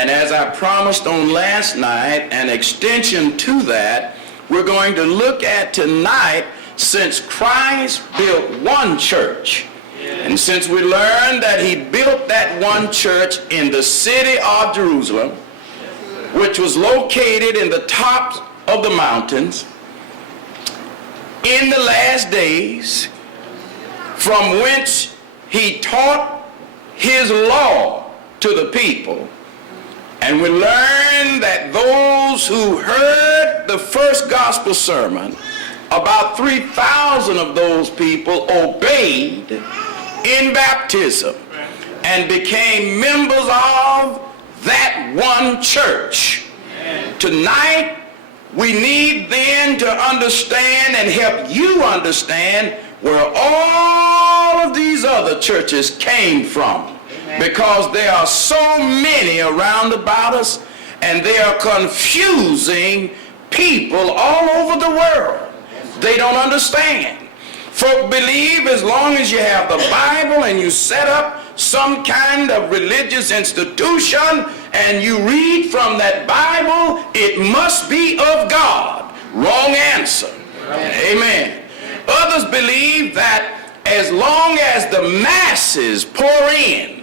And as I promised on last night, an extension to that, we're going to look at tonight, since Christ built one church, and since we learned that he built that one church in the city of Jerusalem, which was located in the tops of the mountains, in the last days, from whence he taught his law to the people. And we learn that those who heard the first gospel sermon, about 3,000 of those people obeyed in baptism and became members of that one church. Tonight, we need then to understand and help you understand where all of these other churches came from. Because there are so many around about us, and they are confusing people all over the world. They don't understand. Folk believe as long as you have the Bible and you set up some kind of religious institution and you read from that Bible, it must be of God. Wrong answer. Amen. Others believe that as long as the masses pour in,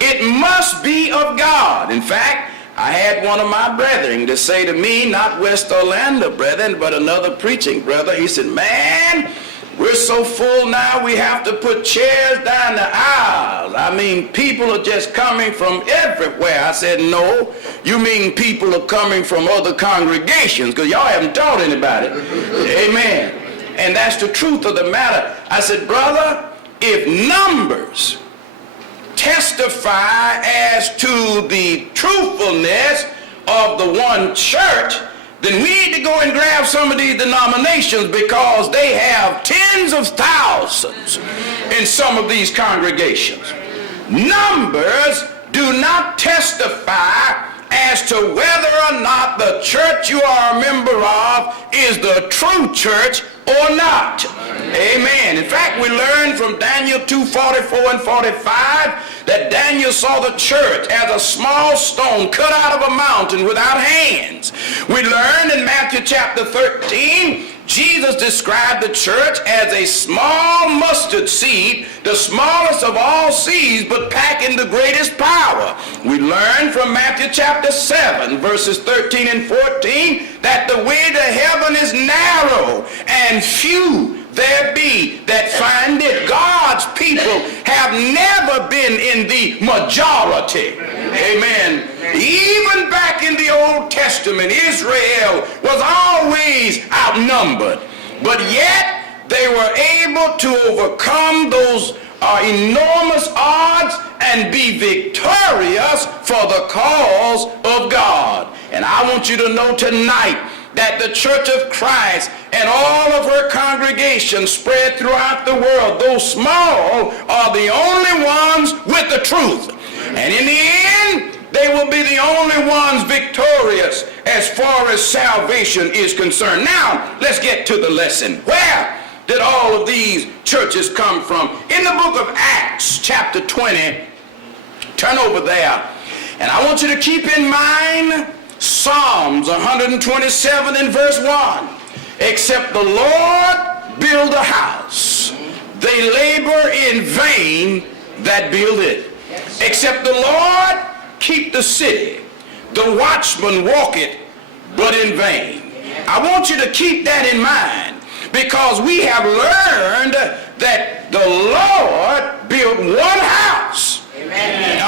it must be of God. In fact, I had one of my brethren to say to me, not West Orlando brethren, but another preaching brother, he said, man, we're so full now we have to put chairs down the aisles. I mean, people are just coming from everywhere. I said, no, you mean people are coming from other congregations, because y'all haven't taught anybody. Amen. And that's the truth of the matter. I said, brother, if numbers testify as to the truthfulness of the one church, then we need to go and grab some of these denominations, because they have tens of thousands in some of these congregations. Numbers do not testify as to whether or not the church you are a member of is the true church or not. Amen. In fact, we learned from Daniel 2:44 and 45 that Daniel saw the church as a small stone cut out of a mountain without hands. We learned in Matthew chapter 13, Jesus described the church as a small mustard seed, the smallest of all seeds, but packing the greatest power. We learned from Matthew chapter 7, verses 13 and 14, that the way to heaven is narrow, and few there be that find it. God's people have never been in the majority. Amen. Even back in the Old Testament, Israel was always outnumbered, but yet they were able to overcome those enormous odds and be victorious for the cause of God. And I want you to know tonight that the Church of Christ and all of her congregations spread throughout the world, though small, are the only ones with the truth. And in the end, they will be the only ones victorious as far as salvation is concerned. Now, let's get to the lesson. Where did all of these churches come from? In the book of Acts, chapter 20, turn over there. And I want you to keep in mind Psalms 127 and verse 1. Except the Lord build a house, they labor in vain that build it. Except the Lord keep the city, the watchman walketh but in vain. I want you to keep that in mind, because we have learned that the Lord built one house. Amen.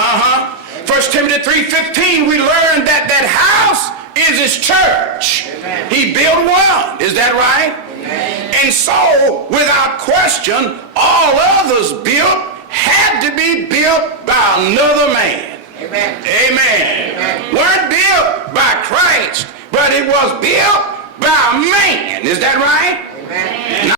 1 Timothy 3:15, we learned that that house is his church. Amen. He built one. Is that right? Amen. And so, without question, all others built had to be built by another man. Amen. Amen. Amen. Weren't built by Christ, but it was built by man. Is that right? Amen.